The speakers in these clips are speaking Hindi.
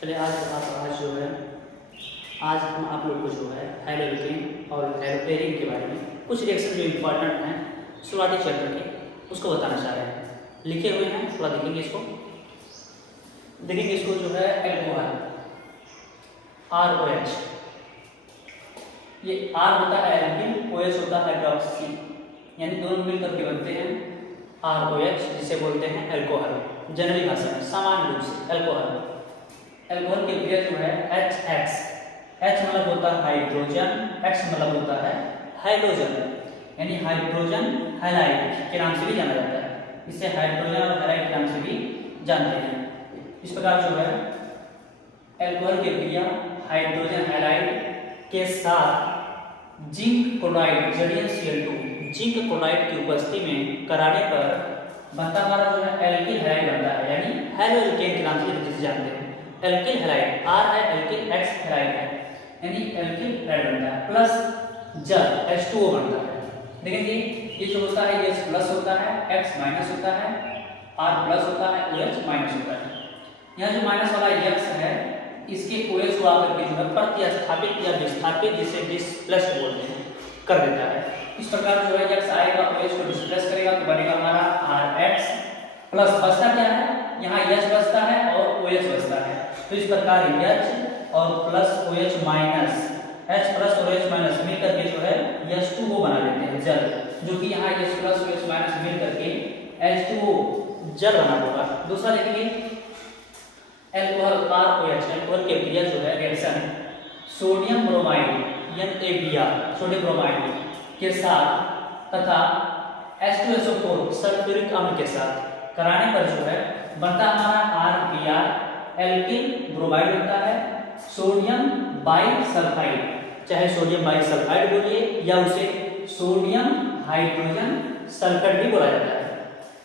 चलिए आज जो है आज हम आप लोग को जो है हाइड्रोलिकिन और हाइड्रोपेरिन के बारे में कुछ रिएक्शन जो इम्पोर्टेंट हैं शुरुआती चैप्टर के उसको बताना चाह रहे हैं। लिखे हुए हैं, थोड़ा देखेंगे इसको जो है एल्कोहल ROH, ये R होता है एल्किल, OH होता है हाइड्रोक्सी, यानी दोनों मिलकर के बनते हैं ROH, जिसे बोलते हैं एल्कोहल। जनरली भाषा में सामान्य रूप से एल्कोहल की क्रिया जो है HX, H मतलब होता है हाइड्रोजन, X मतलब होता है हाइड्रोजन, यानी हाइड्रोजन हैलाइड के नाम से भी जाना जाता है। इसे हाइड्रोजन और हैलाइड के नाम से भी जानते हैं। इस प्रकार जो है एल्कोहल की क्रिया हाइड्रोजन हैलाइड के साथ zinc chloride ZnCl2 zinc chloride की उपस्थिति में कराने पर बनता हमारा जो है एल्किल हैलाइड बनता है, यानी हैलोएल्केन के नाम से जिसे जानते हैं। एल्किल हैलाइड R है, एल्किल X हैलाइड है, यानी एल्किल हैलाइड बनता है। प्लस जल H2O बनता है। देखेंगे ये जो होता है ये प्लस होता है, X माइनस होता है, R प्लस होता है, OH माइनस होता है। यहाँ जो माइनस वाला X है इसके OH को आकर के जो है प्रतिस्थापित या विस्थापित, जिसे डिस्प्लेस बोलते हैं, कर देता है। इस प्रकार जो है X आएगा OH को डिस्प्लेस करेगा तो बनेगा हमारा RX प्लस बचता क्या है, यहाँ H बचता है और OH बचता है। तो इस प्रकार H और plus OH minus, H plus और OH माइनस मिलकर के जो है H2O बना देते हैं जल, जो कि यहाँ H प्लस OH माइनस मिलकर के H2O जल बना होगा। दूसरा देखिए एल्कोहल ROH, एल्कोहल की क्रिया जो है reaction sodium bromide NaBr sodium bromide के साथ तथा H2SO4 सल्फ्यूरिक अम्ल के साथ कराने पर जो है बनता हमारा RBr एल्किल ब्रोमाइड होता है सोडियम बाइसल्फाइड, चाहे सोडियम बाइसल्फाइड बोलिए या उसे सोडियम हाइड्रोजन सल्फेट भी बोला जाता है।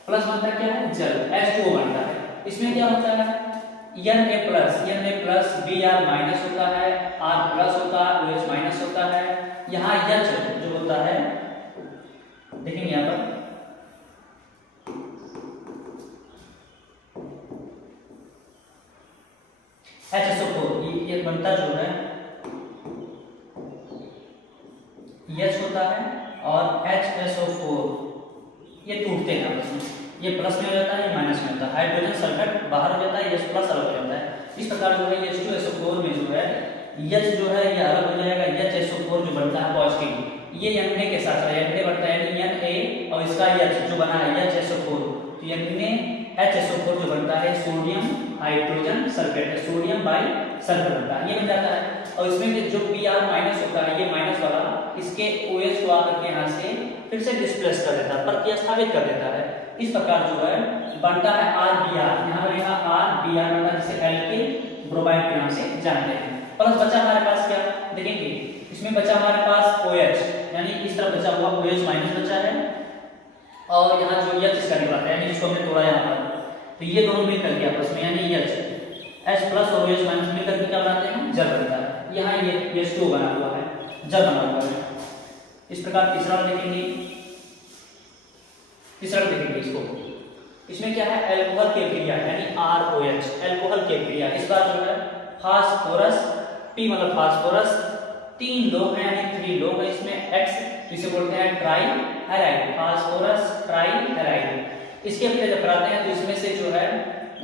प्लस बनता क्या है जल H2O बनता है। इसमें क्या होता है Na प्लस Br माइनस होता है, R प्लस होता है, OH माइनस होता है। यहाँ H जो होता है देखेंगे यहाँ पर HSO4 ये बनता जो है H होता है और HSO4 ये टूटते हैं आपस में, ये प्लस में हो जाता है, ये माइनस में होता है। हाइड्रोजन सल्फेट बाहर हो जाता है, H प्लस अलग हो जाता है। इस प्रकार जो है H2SO4 में जो है H जो है ये अलग हो जाएगा, HSO4 जो बनता है पॉजिटिव ये Na के साथ Na बनता है, यानी Na और इसका H जो बना है HSO4, तो NaHSO4 जो बनता है सोडियम हाइड्रोजन सल्फेट है, सोडियम बाई सल्फर बनता है, ये बन जाता है। और इसमें जो Br माइनस होता है ये माइनस वाला इसके OH को आकर के यहाँ से फिर से डिस्प्लेस कर देता है, प्रतिस्थापित कर देता है। इस प्रकार जो है बनता है RBr, यहाँ पर RBr बनता है जिसे एल्किल ब्रोमाइड के नाम से जानते हैं। प्लस बचा हमारे पास क्या देखेंगे, इसमें बचा हमारे पास OH, यानी इस तरफ बचा हुआ OH माइनस बचा है और यहाँ जो H इसका निकला है, यानी जिसको हमने तोड़ा यहाँ पर, तो ये दोनों मिलकर के आपस में यानी H प्लस और OH माइनस मिलकर के क्या बनाते हैं जल बनता है। यहाँ ये H2O बना हुआ है, जल बना हुआ है। इस प्रकार तीसरा देखेंगे इसको, इसमें क्या है एल्कोहल की क्रिया यानी ROH एल्कोहल की क्रिया। इस बार जो है फास्फोरस P मतलब फास्फोरस 3 लोग हैं यानी 3 लोग हैं, इसमें X जिसे बोलते हैं try halide, phosphorus try halide. इसके क्रिया जब कराते हैं तो इसमें से जो है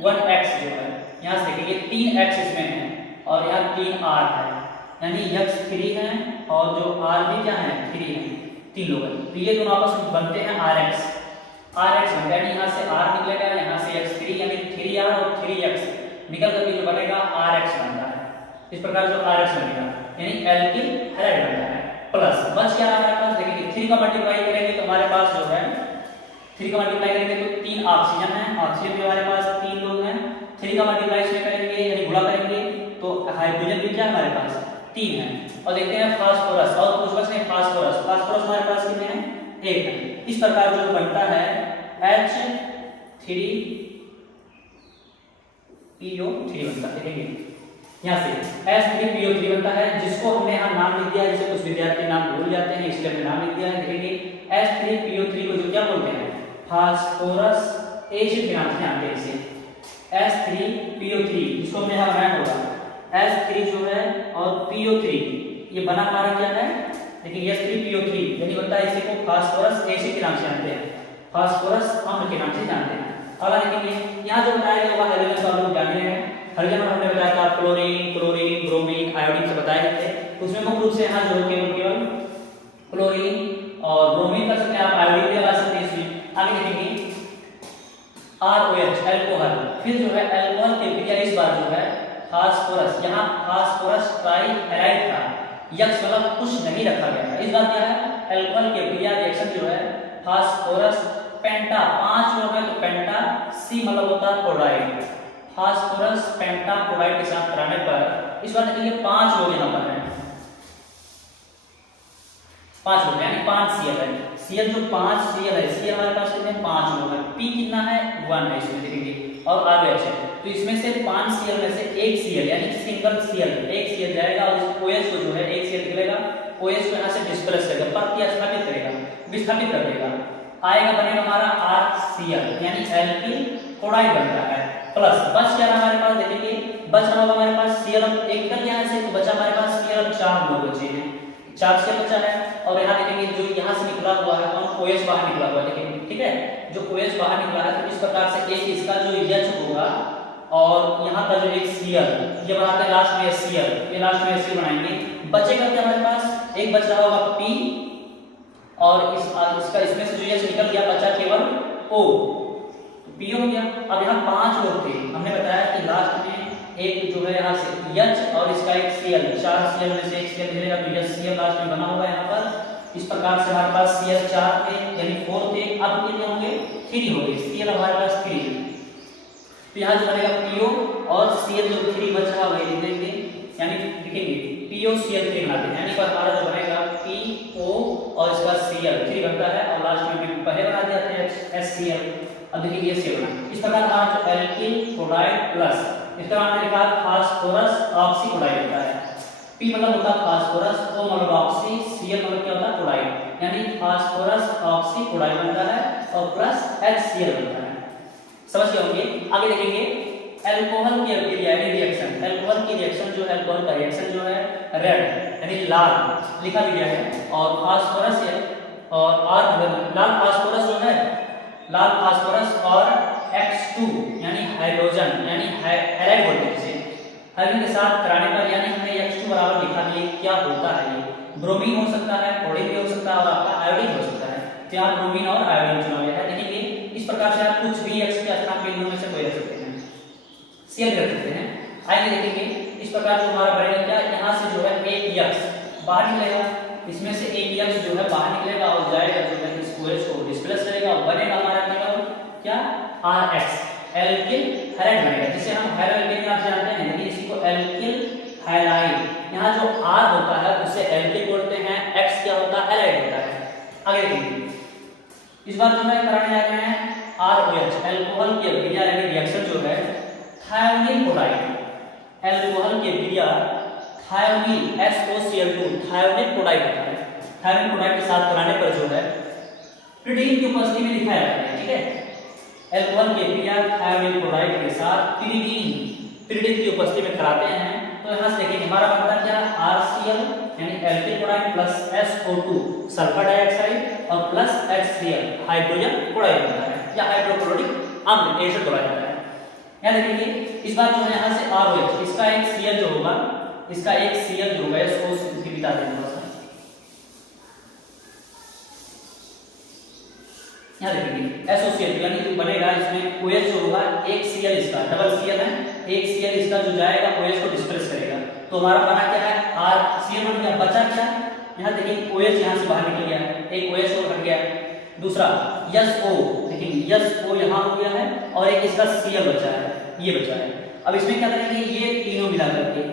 1X जो है यहाँ से देखिए 3X इसमें है और यहाँ 3R है, यानी X 3 है और जो R भी क्या है 3 है, 3 लोग हैं। तो ये दोनों आपस में बनते हैं RX बनता है, यहाँ से R निकलेगा, यहाँ से X3 यानी 3R और 3X निकल करके जो बनेगा RX बनता है। इस प्रकार जो RX बनेगा यानी एल्किल हैलाइड बनता है। प्लस बच क्या हमारे पास देखेंगे 3 का मल्टीप्लाई करेंगे तो हमारे पास जो है 3 का मल्टीप्लाई करेंगे तो 3 ऑक्सीजन है, ऑक्सीजन में हमारे पास 3 लोग हैं। 3 का मल्टीप्लाई इसमें करेंगे यानी गुणा करेंगे तो हाइड्रोजन भी क्या हमारे पास 3 है। और देखते हैं फास्फोरस और कुछ बच नहीं, फास्फोरस हमारे पास कितने हैं 1 है। इस प्रकार जो बनता है H3PO3 बनता है, देखेंगे यहाँ से H3PO3 बनता है, जिसको हमने यहाँ नाम लिख दिया, जिसे कुछ विद्यार्थी नाम भूल जाते हैं इसलिए हमने नाम लिख दिया है। देखेंगे H3PO3 को जो क्या बोलते हैं फास्फोरस एसिड के नाम से जानते हैं इसे, H3PO3, इसको हमने यहाँ बनाया होगा H3 जो है और PO3, ये बना हमारा क्या है, देखिए H3PO3 यानी बनता है, इसी को फास्फोरस एसिड के नाम से जानते हैं, फास्फोरस अम्ल के नाम से जानते हैं। अगला देखेंगे, यहाँ जो बताया गया होगा हेलोजन, तो आप लोग जान रहे हैं हेलोजन हमने बताया था क्लोरीन, क्लोरीन, ब्रोमीन, आयोडीन से बताए गए थे। उसमें मुख्य रूप से यहाँ जो केवल क्लोरीन और ब्रोमीन कर सकते हैं, आप आयोडीन भी लगा सकते हैं इसमें। आगे देखेंगे ROH अल्कोहल, फिर जो है अल्कोहल की क्रिया इस बार जो है फास्फोरस, यहाँ फास्फोरस ट्राइहैलाइड था, यक्स मतलब कुछ नहीं रखा गया था। इस बार क्या है, अल्कोहल की क्रिया रिएक्शन जो है फास्फोरस पेंटा, 5 लोग हैं तो पेंटा, सी मतलब होता है क्लोराइड, फास्फोरस पेंटा क्लोराइड के साथ कराने पर इस बार देखिए 5 लोग यहाँ पर हैं, 5 लोग यानी 5 Cl है। Cl जो 5 Cl है, Cl हमारे पास कितने 5 लोग हैं, P कितना है 1 है इसमें देखेंगे, और ROH है, तो इसमें से 5 Cl में से 1 Cl यानी सिंगल Cl, 1 Cl जाएगा और इस OH को जो है 1 Cl निकलेगा, OH को यहाँ से डिस्प्लेस करेगा, प्रतिस्थापित करेगा, विस्थापित कर देगा, आएगा बनेगा हमारा RCl यानी एल्किल क्लोराइड बनता है, प्लस बच क्या रहा हमारे पास, देखेंगे बच रहा होगा हमारे पास Cl, एक कर यहाँ से तो बचा हमारे पास Cl, 4 लोग बचे हैं, 4 Cl बचा है। और यहाँ देखेंगे जो यहाँ से निकला हुआ है कौन, OH बाहर निकला हुआ है, देखेंगे ठीक है, जो OH बाहर निकला है, तो इस प्रकार से एक इसका जो H होगा और यहाँ का जो एक Cl, ये बनाते हैं लास्ट में Cl, ये लास्ट में Cl बनाएंगे, बचेगा क्या हमारे पास, एक बच रहा होगा P और इसका इसमें से जो H निकल गया, बचा केवल O, P हो गया। अब यहाँ 5 लोग थे, हमने बताया कि लास्ट में एक जो है यहाँ से H और इसका एक Cl, 4 Cl में से एक Cl मिलेगा, तो यह Cl लास्ट में बना हुआ है यहाँ पर। इस प्रकार से हमारे पास Cl 4 थे यानी 4 थे, अब कितने होंगे 3 होंगे, Cl हमारे पास 3 है, तो यहाँ जो बनेगा PO और Cl जो 3 बच रहा वही लिख देंगे, यानी लिखेंगे POCl3 बनाते हैं, यानी पर हमारा जो बनेगा PO और इसका Cl 3 बनता है, और लास्ट में पहले बना दिया था HCl। अब देखिए ये Cl बना, इस प्रकार हमारा जो एल्किल क्लोराइड प्लस, इस तरह हमने लिखा फास्फोरस ऑक्सी क्लोराइड होता है, P मतलब होता है फास्फोरस, O मतलब ऑक्सी, Cl मतलब क्या होता है क्लोराइड, यानी फास्फोरस ऑक्सी क्लोराइड बनता है और प्लस HCl बनता है, समझ गए होंगे। आगे देखेंगे अल्कोहल की अभिक्रिया यानी रिएक्शन, अल्कोहल की रिएक्शन जो है, अल्कोहल का रिएक्शन जो है रेड यानी लाल लिखा भी गया है, और फास्फोरस है और लाल फास्फोरस जो है, लाल फास्फोरस और X2 यानी हाइड्रोजन यानी हैलाइड बोलते हैं इसे, हाइड्रोजन के साथ कराने पर यानी हमने X2 बराबर लिखा भी, क्या होता है ये, ब्रोमीन हो सकता है, क्लोरीन भी हो सकता है और आपका आयोडीन हो सकता है, तो यहाँ ब्रोमीन और आयोडीन चुना गया है। देखेंगे इस प्रकार से आप कुछ भी X के स्थान पे इनमें से कोई रख सकते हैं, Cl रख सकते हैं। आइए देखेंगे इस प्रकार जो हमारा बनेगा क्या, यहाँ से जो है एक X बाहर निकलेगा, इसमें से एक X जो है बाहर निकलेगा और जाएगा जो है इस OH को डिस्प्लेस करेगा और बनेगा हमारा केवल क्या RX एल्किल हैलाइड बनेगा, जिसे हम हैलोएल्केन के नाम से जानते हैं, लेकिन इसी को एल्किल हैलाइड, यहाँ जो R होता है उसे एल्किल बोलते हैं, X क्या होता है हैलाइड होता है। आगे देखिए इस बार जो है कराने आ गए हैं ROH अल्कोहल की अभिक्रिया यानी रिएक्शन जो है थायोनील क्लोराइड, अल्कोहल की अभिक्रिया थायोनील SOCl2 थायोनील क्लोराइड होता है, थायोनील क्लोराइड के साथ कराने पर जो है पिरीडीन की उपस्थिति में लिखा जाता है, ठीक है, अल्कोहल की अभिक्रिया थायोनील क्लोराइड के साथ पिरीडीन की उपस्थिति में कराते हैं, तो यहाँ से देखिए हमारा बनता क्या RCl यानी alkyl chloride plus SO2 sulphur dioxide और प्लस HCl हाइड्रोजन क्लोराइड बनता है या हाइड्रोक्लोरिक अम्ल एसिड बोला जाता है। यहाँ देखेंगे इस बार जो है यहाँ से ROH, इसका एक Cl जो होगा, इसका एक Cl जो है इसको बिता देंगे, यहाँ देखिए एसोसिएट यानी बनेगा, इसमें OH जो होगा एक Cl इसका डबल Cl है, एक Cl इसका जो जाएगा OH को डिस्प्लेस करेगा, तो हमारा बना क्या है RCl बन गया, बचा क्या, यहाँ देखिए OH यहाँ से बाहर निकल गया है, एक OH और हट गया है, दूसरा SO देखिए SO यहाँ हो गया है और एक इसका Cl बचा है, ये बचा है। अब इसमें क्या करेंगे, ये तीनों मिला करके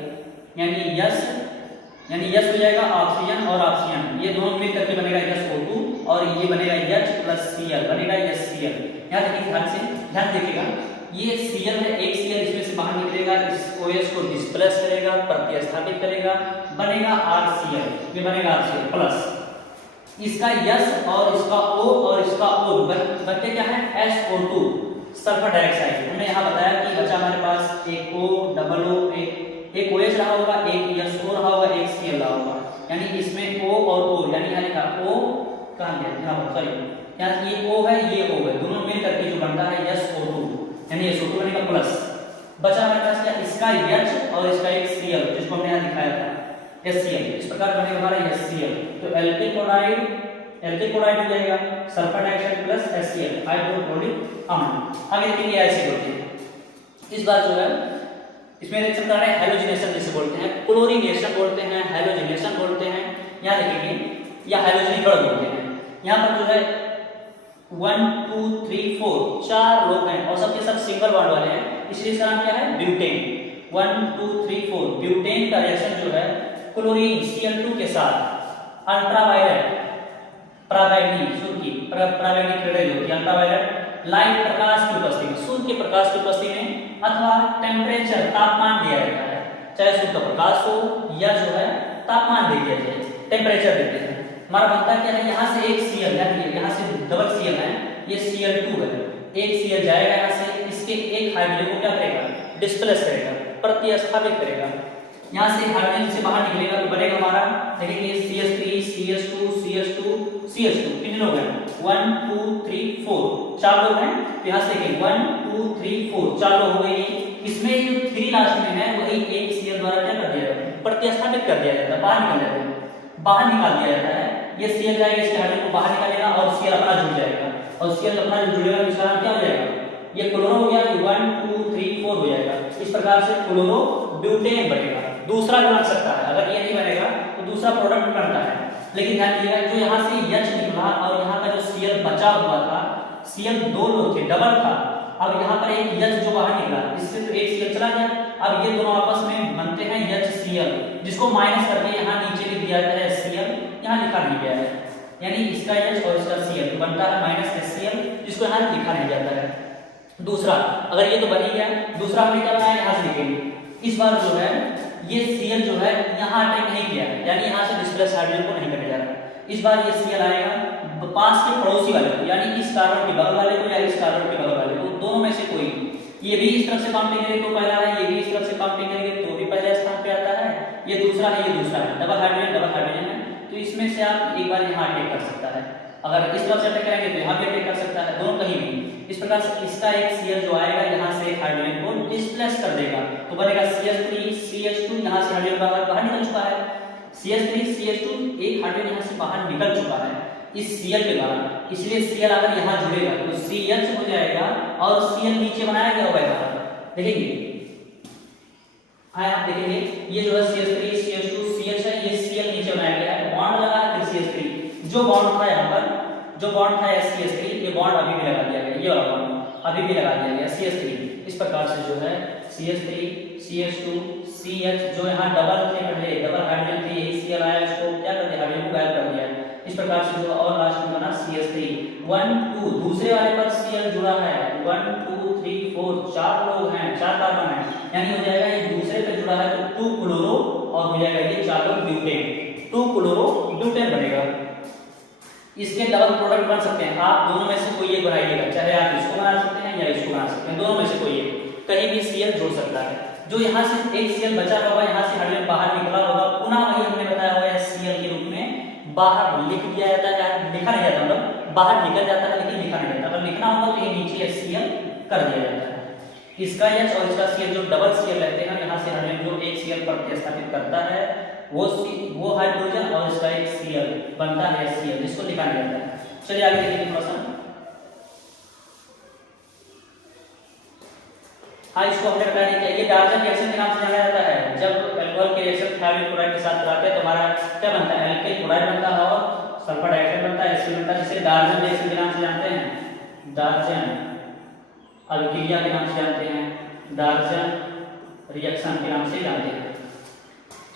यानी यस हो जाएगा ऑक्सीजन और ऑक्सीजन, ये दोनों मिल करके बनेगा SO2 और ये बनेगा H प्लस Cl बनेगा HCl। यहाँ देखिए ध्यान देखिएगा, ये Cl है, एक Cl इसमें से बाहर निकलेगा, इस OH को डिस्प्लेस करेगा, प्रतिस्थापित करेगा, बनेगा RCl, ये बनेगा RCl प्लस इसका S और इसका O और इसका O बनते क्या है SO2 सल्फर डाइऑक्साइड, हमने यहाँ बताया कि बचा हमारे पास एक O डबल O, एक OH रहा होगा, एक SO रहा होगा, एक Cl रहा होगा, यानी इसमें O और O, यानी यहाँ लिखा O कहाँ गया, यहाँ सॉरी, यहाँ ये O है, ये O है, दोनों मिल करके जो बनता है SO2, यानी SO2 बनेगा प्लस। बचा हमारे पास क्या, इसका H और इसका एक Cl, जिसको हमने यहाँ दिखाया था HCl, इस प्रकार बनेगा हमारा HCl। तो एल्किल क्लोराइड हो जाएगा sulphur dioxide plus HCl, hydrochloric अम्ल। आगे देखेंगे ऐसे बोलते हैं। इस बार जो है इसमें रिएक्शन कर रहे हैं हैलोजिनेशन जिसे बोलते हैं, क्लोरीनेशन बोलते हैं, हैलोजिनेशन बोलते हैं, यहाँ देखेंगे या हैलोजनीकरण बोलते हैं। यहाँ पर जो है 1 2 3 4 4 लोग हैं और सबके सब सिंगल बॉन्ड वाले हैं, इसलिए इसका नाम क्या है, ब्यूटेन। 1 2 3 4 ब्यूटेन का रिएक्शन जो है क्लोरीन Cl2 के साथ अल्ट्रावायलेट पराबैंगनी किरणें होती है, अल्ट्रावायलेट लाइट प्रकाश की उपस्थिति में, सूर्य के प्रकाश की उपस्थिति में अथवा टेम्परेचर तापमान दिया जाता है, चाहे सूर्य का प्रकाश हो या जो है तापमान दे दिया जाए, टेम्परेचर देते हैं। हमारा बनता क्या है, यहाँ से एक Cl यानी यहाँ से डबल Cl है, ये Cl2 है, एक Cl जाएगा यहाँ से, इसके एक हाइड्रोजन को क्या करेगा, डिस्प्लेस करेगा, प्रतिस्थापित करेगा, यहाँ से हाइड्रोजन से बाहर निकलेगा तो बनेगा हमारा, देखेंगे CH3 CH2 CH2 CH2, कितने लोग हैं, 1 2 3 4 4 लोग हैं, तो यहाँ से देखेंगे 1 2 3 4 4 लोग हो गए। इसमें जो 3 लास्ट में है वही एक Cl द्वारा क्या कर दिया जाता है, प्रतिस्थापित कर दिया जाता है, बाहर निकाल दिया जाता है। ये Cl जाएगा, इसके हाइड्रोजन को बाहर निकालेगा और Cl अपना जुड़ जाएगा, और Cl अपना जुड़ेगा तो इसका नाम क्या हो जाएगा, ये क्लोरो हो गया, 1 2 3 4 हो जाएगा। इस प्रकार से क्लोरो ब्यूटेन बनेगा। दूसरा भी बन सकता है, अगर ये नहीं बनेगा तो दूसरा प्रोडक्ट बनता है, लेकिन ध्यान दीजिएगा जो यहाँ से H निकला और यहाँ का जो Cl बचा हुआ था, Cl दो लोग थे, डबल था, अब यहाँ पर एक H जो बाहर निकला, इससे तो एक Cl चला गया, अब ये दोनों आपस में बनते हैं HCl, जिसको माइनस करके यहाँ नीचे लिख दिया जाता है Cl, यहाँ लिखा नहीं गया है, यानी इसका H और इसका Cl बनता है -HCl, जिसको यहाँ लिखा नहीं जाता है। दूसरा, अगर ये तो बन ही गया, दूसरा हमने क्या बनाया, यहाँ से लिखेंगे। इस बार जो है ये Cl जो है यहाँ अटैक नहीं किया है, यानी यहाँ से डिस्प्लेस हाइड्रोजन को नहीं करने जा रहा है। इस बार ये Cl आएगा पास के पड़ोसी वाले को, यानी इस कार्बन के बगल वाले को या इस कार्बन के बगल वाले को, दोनों में से कोई, ये भी इस तरफ से काउंटिंग करेंगे तो पहला है, ये भी इस तरफ से काउंटिंग करेंगे तो भी पहले स्थान पे आता है, ये दूसरा है, ये दूसरा है, डबल हाइड्रोजन है, तो इसमें से आप एक बार यहाँ अटैक कर सकता है, अगर इस तरफ से अटैक करेंगे तो यहाँ भी अटैक कर सकता है, दोनों कहीं भी। इस प्रकार से इसका एक Cl जो आएगा यहाँ से एक हाइड्रोजन को डिस्प्लेस कर देगा, तो बनेगा CH3 CH2, यहाँ से हाइड्रोजन बाहर निकल चुका है, CH3 CH2 एक हाइड्रोजन यहाँ से बाहर निकल चुका है इस Cl के द्वारा, इसलिए Cl अगर यहाँ जुड़ेगा तो CH हो जाएगा और Cl नीचे बनाया गया होगा यहाँ पर, देखेंगे आप देखेंगे ये जो है CH3 CH2 CH है, ये Cl नीचे बनाया गया है, बॉन्ड लगा है, फिर CH3 जो बॉन्ड था यहाँ पर, जो बॉन्ड था CH3, ये बॉन्ड अभी भी लगा दिया गया, ये वाला बॉन्ड अभी भी लगा दिया गया CH3। इस प्रकार से जो है CH3 CH2 CH जो यहाँ डबल थे पहले, डबल हाइड्रोजन थे, यही Cl आया, इसको क्या कर दिया, हाइड्रोजन को गायब कर दिया। इस प्रकार से जो और लास्ट में बना CH3 1 2, दूसरे वाले पर Cl जुड़ा है, 1 2 3 4 4 लोग हैं, 4 कार्बन हैं, यानी हो जाएगा ये दूसरे पे जुड़ा है तो 2 क्लोरो और हो जाएगा ये 4 ब्यूटेन, 2 क्लोरो ब्यूटेन बनेगा। इसके डबल प्रोडक्ट बन सकते हैं, आप दोनों में से कोई एक बनाइएगा, चाहे आप इसको बना सकते हैं या इसको बना सकते हैं, दोनों में से कोई एक, कहीं भी Cl जुड़ सकता है। जो यहाँ से एक Cl बचा होगा, यहाँ से हाइड्रोजन बाहर निकला होगा, पुनः वही हमने बताया हुआ है Cl के रूप में बाहर लिख दिया जाता है, लिखा नहीं जाता, मतलब बाहर निकल जाता है लेकिन लिखा नहीं जाता, अगर लिखना होगा तो ये नीचे Cl कर दिया जाता है। इसका H और इसका Cl जो डबल Cl रहते हैं, यहाँ से हाइड्रोजन जो एक Cl प्रतिस्थापित करता है वो हाइड्रोजन और इसका एक Cl बनता है Cl, जिसको लिखा नहीं जाता है। चलिए आगे देखिए थोड़ा सा, हाँ इसको हमने बताया नहीं, ये डार्जन रिएक्शन के नाम से जाना जाता है। जब अल्कोहल के रिएक्शन थायरोइड क्लोराइड के साथ कराते हैं तो हमारा क्या बनता है, एल्किल क्लोराइड बनता है और सल्फर डाइऑक्साइड बनता है, HCl बनता है, जिसे डार्जन रिएक्शन के नाम से जानते हैं, डार्जन अभिक्रिया के नाम से जानते हैं, डार्जन रिएक्शन के नाम से जानते हैं।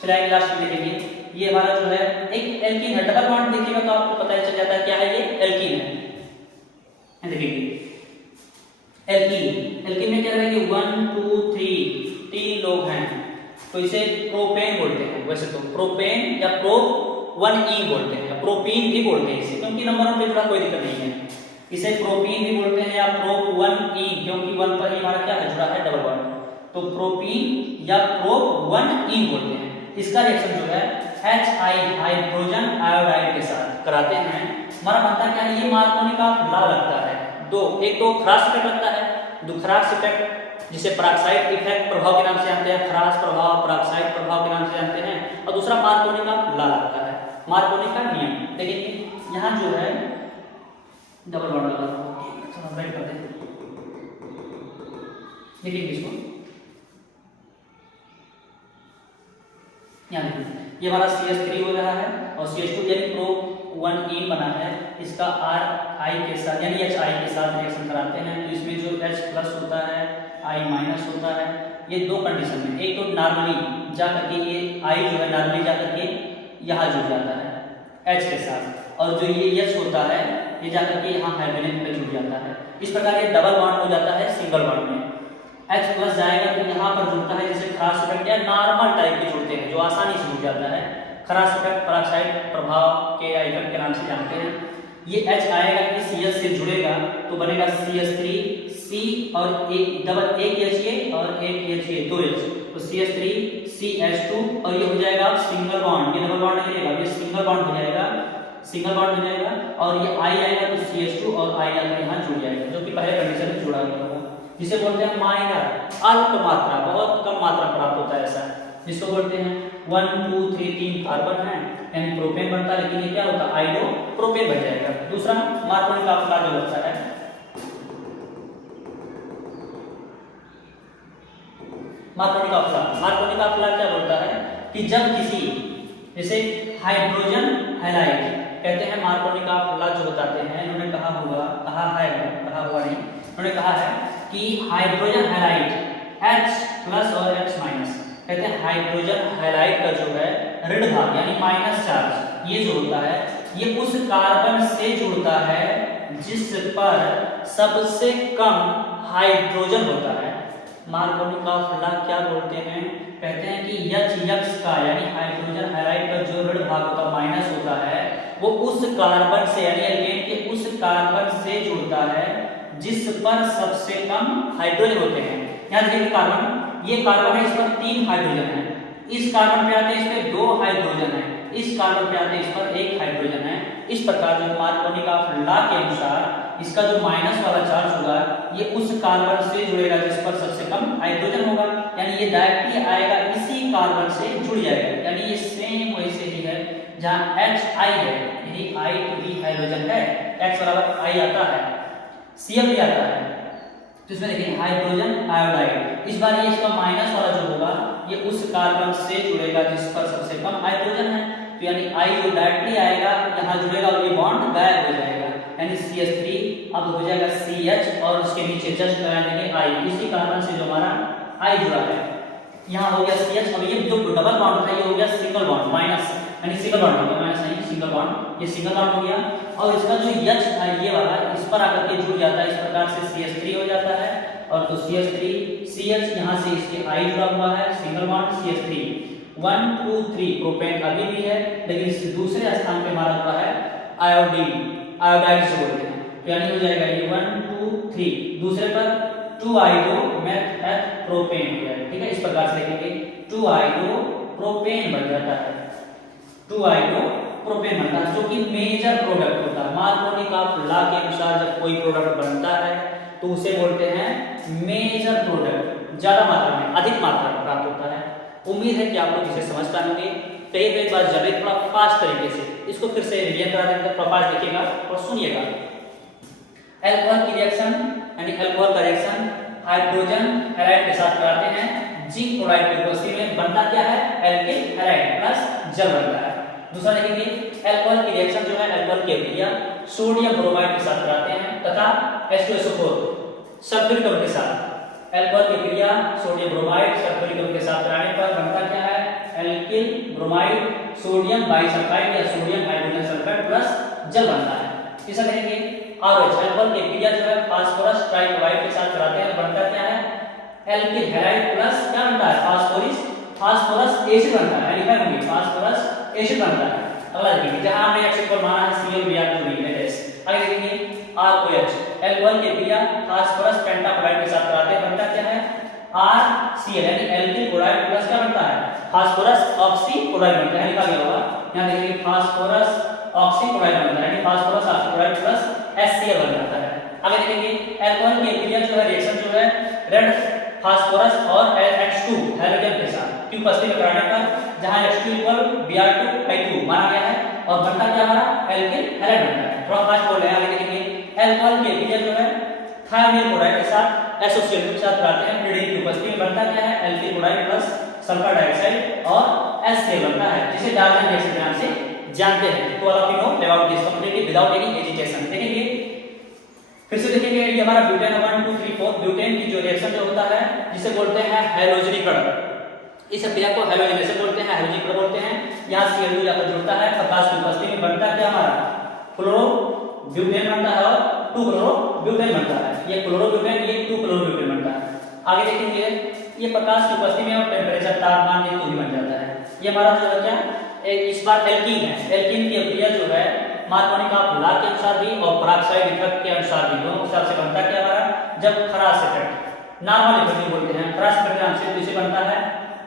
चलिए लास्ट में देखेंगे, ये हमारा जो है एक एल्कीन है, डबल बॉन्ड देखिएगा तो आपको पता चल जाता है क्या है, ये एल्कीन है। देखिए एल्कीन में क्या रहेंगे 1 2 3 3 लोग हैं, तो इसे प्रोपेन बोलते हैं, वैसे तो प्रोपेन या प्रो 1E बोलते हैं, प्रोपीन भी बोलते हैं इसे, क्योंकि नंबरों पे जुड़ा कोई दिक्कत नहीं है। इसे प्रोपीन भी बोलते हैं या प्रोप 1 ई, क्योंकि 1 पर हमारा क्या है जुड़ा है डबल बॉन्ड, तो प्रोपीन या प्रोप 1 ई बोलते हैं। इसका रिएक्शन जो है HI हाइड्रोजन आयोडाइड के साथ कराते हैं। हमारा बनता क्या है, ये मार्कोनी का लॉ लगता है दो, एक तो खराश इफेक्ट लगता है, दो खराश इफेक्ट जिसे पेरोक्साइड इफेक्ट प्रभाव के नाम से जानते हैं, खराश प्रभाव पेरोक्साइड प्रभाव के नाम से जानते हैं, और दूसरा मार्कोनी का लॉ लगता है, मार्कोनी का नियम। लेकिन यहाँ जो है डबल बॉन्ड लगा थोड़ा ब्रेक कर दें, देखिए इसको यहाँ देखिए ये हमारा CH3 हो रहा है और CH2 यानी प्रोप 1 ई बना है, इसका RI के साथ यानी HI के साथ रिएक्शन कराते हैं, तो इसमें जो H प्लस होता है I माइनस होता है। ये दो कंडीशन में, एक तो नॉर्मली जा करके ये I जो है नॉर्मली जा करके यहाँ जुड़ जाता है H के साथ, और जो ये H होता है ये जा करके यहाँ हाइड्रोजन पे जुड़ जाता है। इस प्रकार ये डबल बॉन्ड हो जाता है सिंगल बॉन्ड में। H प्लस जाएगा तो यहाँ पर जुड़ता है जैसे खराश इफेक्ट या नॉर्मल टाइप के जुड़ते हैं जो आसानी से जुड़ जाता है, खराश इफेक्ट पेरोक्साइड प्रभाव के इफेक्ट के नाम से जानते हैं। ये H आएगा कि CH से जुड़ेगा तो बनेगा CH3 C और एक डबल एक H और एक H दो H, तो CH3 CH2 और ये हो जाएगा सिंगल बॉन्ड, ये डबल बॉन्ड नहीं रहेगा, ये सिंगल बॉन्ड हो जाएगा, सिंगल बॉन्ड हो जाएगा, और ये I आएगा तो CH2 और I आकर यहाँ जुड़ जाएगा जो कि पहले कंडीशन में जुड़ा हुआ होगा, जिसे बोलते हैं माइनर अल्प मात्रा, बहुत कम मात्रा प्राप्त होता है ऐसा, जिसको बोलते हैं 1 2 3 3 कार्बन है यानी प्रोपेन बनता है, लेकिन ये क्या होता है आइडो प्रोपेन बन जाएगा। दूसरा मार्कोनी का फ्ला जो लगता है, मार्कोनी का फ्ला क्या बोलता है कि जब किसी जैसे हाइड्रोजन हैलाइड कहते हैं, मार्कोनी का फ्ला जो बताते हैं, इन्होंने कहा हुआ नहीं, उन्होंने कहा है कि हाइड्रोजन हैलाइड H प्लस और H माइनस, कहते हैं हाइड्रोजन हैलाइड का जो है ऋण भाग यानी माइनस चार्ज ये जो होता है ये उस कार्बन से जुड़ता है जिस पर सबसे कम हाइड्रोजन होता है। मार्कोनी का फ्ला क्या बोलते हैं, कहते हैं कि H का यानी हाइड्रोजन हैलाइड का जो ऋण भाग होता है माइनस होता है वो उस कार्बन से यानी एल्केन के उस कार्बन से जुड़ता है जिस पर सबसे कम हाइड्रोजन होते हैं। यहाँ देखिए कार्बन, ये कार्बन है, इस पर 3 हाइड्रोजन है, इस कार्बन पे आते हैं इस पे 2 हाइड्रोजन है, इस कार्बन पे आते हैं इस पर 1 हाइड्रोजन है। इस प्रकार जो मार्कोनी का फ्ला के अनुसार इसका जो माइनस वाला चार्ज होगा ये उस कार्बन से जुड़ेगा जिस पर सबसे कम हाइड्रोजन होगा, यानी ये डायरेक्टली आएगा इसी कार्बन से जुड़ जाएगा, यानी ये सेम वैसे ही है जहाँ HI है यही I टू बी हाइड्रोजन है, X बराबर I आता है, Cl भी आता है, तो इसमें देखिए हाइड्रोजन आयोडाइड, इस बार ये इसका माइनस वाला जो होगा ये उस कार्बन से जुड़ेगा जिस पर सबसे कम हाइड्रोजन है, तो यानी I जो डायरेक्टली आएगा यहाँ जुड़ेगा और ये बॉन्ड गायब हो जाएगा, यानी CH3 अब हो जाएगा CH और उसके नीचे जस्ट लगा देंगे I, इसी कार्बन से जो हमारा I जुड़ा है यहाँ हो गया CH, और ये जो डबल बॉन्ड था ये हो गया सिंगल बॉन्ड माइनस, यानी सिंगल बॉन्ड हो गया, माइनस नहीं सिंगल बॉन्ड, ये सिंगल बॉन्ड हो गया, और इसका जो H है ये वाला इस पर आकर के जुड़ जाता है, इस प्रकार से CH3 हो जाता है, और तो CH3 CH यहाँ से इसके I जुड़ा हुआ है, सिंगल बॉन्ड CH3 1 2 3 प्रोपेन अभी भी है, लेकिन इस दूसरे स्थान पे हमारा हुआ है आयोडीन, आयोडाइड से बोलते हैं, तो यानी हो जाएगा ये 1 2 3 दूसरे पर 2-आइडो मेथ प्रोपेन हो जाएगा, ठीक है, इस प्रकार से लिखेंगे 2-आइडो प्रोपेन बन जाता है, 2-आइडो प्रोपेन बनता है, जो कि मेजर प्रोडक्ट होता है। मार्कोनी का फ्ला के अनुसार जब कोई प्रोडक्ट बनता है तो उसे बोलते हैं मेजर प्रोडक्ट, ज्यादा मात्रा में अधिक मात्रा में प्राप्त होता है। उम्मीद है कि आप लोग इसे समझ पाएंगे। कई बार जब थोड़ा फास्ट तरीके से इसको फिर से रिवीजन करा देंगे, थोड़ा फास्ट देखिएगा और सुनिएगा। अल्कोहल की रिएक्शन यानी अल्कोहल का रिएक्शन हाइड्रोजन हैलाइड के साथ कराते हैं, जिंक क्लोराइड की उपस्थिति में बनता क्या है एल्किल हैलाइड प्लस जल बनता है। दूसरा देखेंगे अल्कोहल की रिएक्शन जो है अल्कोहल की अभिक्रिया सोडियम ब्रोमाइड के साथ कराते हैं तथा H2SO4 सल्फ्यूरिक अम्ल के साथ। अल्कोहल की क्रिया सोडियम ब्रोमाइड सल्फ्यूरिक अम्ल के साथ कराने पर बनता क्या है एल्किल ब्रोमाइड सोडियम बाइसल्फाइड या सोडियम हाइड्रोजन सल्फाइड प्लस जल बनता है। तीसरा देखेंगे RH अल्कोहल की क्रिया जो है फास्फोरस ट्राइक्लोराइड के साथ कराते हैं, बनता क्या है एल्किल हैलाइड प्लस क्या बनता है फास्फोरस एसिड बनता है, लिखा है फास्फोरस एसिड बनता है। अगला देखिए जहां हमने एक्सिड पर माना है Cl Br2 है आगे देखेंगे ROH, एल्कोहल की क्रिया फास्फोरस पेंटाक्लोराइड के साथ कराते हैं, बनता क्या है RCl यानी एल्किल क्लोराइड प्लस क्या बनता है फास्फोरस ऑक्सीक्लोराइड बनता है, लिखा गया होगा यहां देखेंगे फास्फोरस ऑक्सीक्लोराइड बनता है यानी फास्फोरस ऑक्सीक्लोराइड प्लस HCl बन जाता है। आगे देखेंगे एल्कोहल की क्रिया जो है रिएक्शन जो है रेड फास्फोरस और H2 हाइड्रोजन के साथ की उपस्थिति में कराने पर जहां H2 Br2 माना गया है और बनता क्या हमारा एल्किल हैलाइड बनता है। थोड़ा फास्ट बोल रहे हैं, आगे देखेंगे एल्कोहल की क्रिया जो है थायोनिल क्लोराइड के साथ एसोसिएट के साथ कराते हैं, फ्लोरीन की उपस्थिति में बनता क्या है alkyl chloride plus sulphur dioxide और HCl बनता है, जिसे डाल्टन रिएक्शन नाम से जानते हैं। तो all of you know about this completely without any hesitation. देखेंगे फिर से देखेंगे ये हमारा ब्यूटेन 1 2 3 4 ब्यूटेन की जो रिएक्शन जो होता है जिसे बोलते हैं हैलोजनीकरण, इस क्रिया को हैलोजनेशन बोलते हैं, हैलोजनीकरण बोलते हैं। यहाँ Cl2 जाकर जुड़ता है प्रकाश की उपस्थिति में बनता क्या हमारा क्लोरोब्यूटेन बनता है और 2 क्लोरोब्यूटेन बनता है, ये क्लोरोब्यूटेन ये 2 क्लोरोब्यूटेन बनता है। आगे देखेंगे ये प्रकाश की उपस्थिति में और टेंपरेचर तापमान ये भी बन जाता है। ये हमारा जो है क्या इस बार एल्कीन है, एल्कीन की क्रिया जो है मार्कोनी का लॉ के अनुसार भी और पेरोक्साइड इफेक्ट के अनुसार भी दोनों हिसाब से बनता क्या हमारा जब खराश इफेक्ट नॉर्मल इफेक्ट बोलते हैं, खराश इफेक्ट के अनुसार इसे बनता है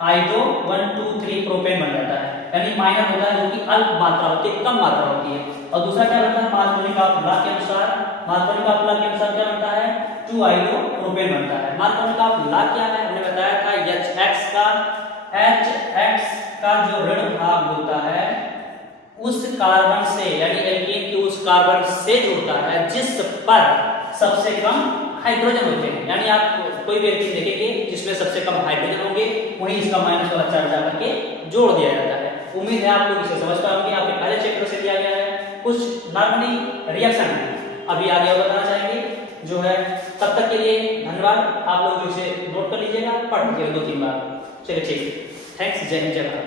आइडो 1 2 3 प्रोपेन बन जाता है, यानी माइनर होता है जो कि अल्प मात्रा होती है, कम मात्रा होती है। और दूसरा क्या बनता है मार्कोनी का लॉ के अनुसार, मार्कोनी का लॉ के अनुसार क्या बनता है 2 आइडो प्रोपेन बनता है। मार्कोनी का लॉ क्या है हमने बताया था HX का जो ऋण भाग होता है उस कार्बन से यानी एल्कीन के उस कार्बन से जुड़ता है जिस पर सबसे कम हाइड्रोजन होते हैं, यानी आप कोई भी एल्कीन देखेंगे जिसमें सबसे कम हाइड्रोजन होंगे वहीं इसका माइनस वाला चार्ज आकर के जोड़ दिया जाता है। उम्मीद है आप लोग इसे समझ पाएंगे, आपके पहले चैप्टर से दिया गया है, कुछ नॉर्मली रिएक्शन है अभी आगे और बताना चाहेंगे जो है। तब तक के लिए धन्यवाद, आप लोग जो इसे नोट कर लीजिएगा, पढ़ लीजिएगा 2-3 बार। चलिए ठीक, थैंक्स, जय हिंद जय भारत।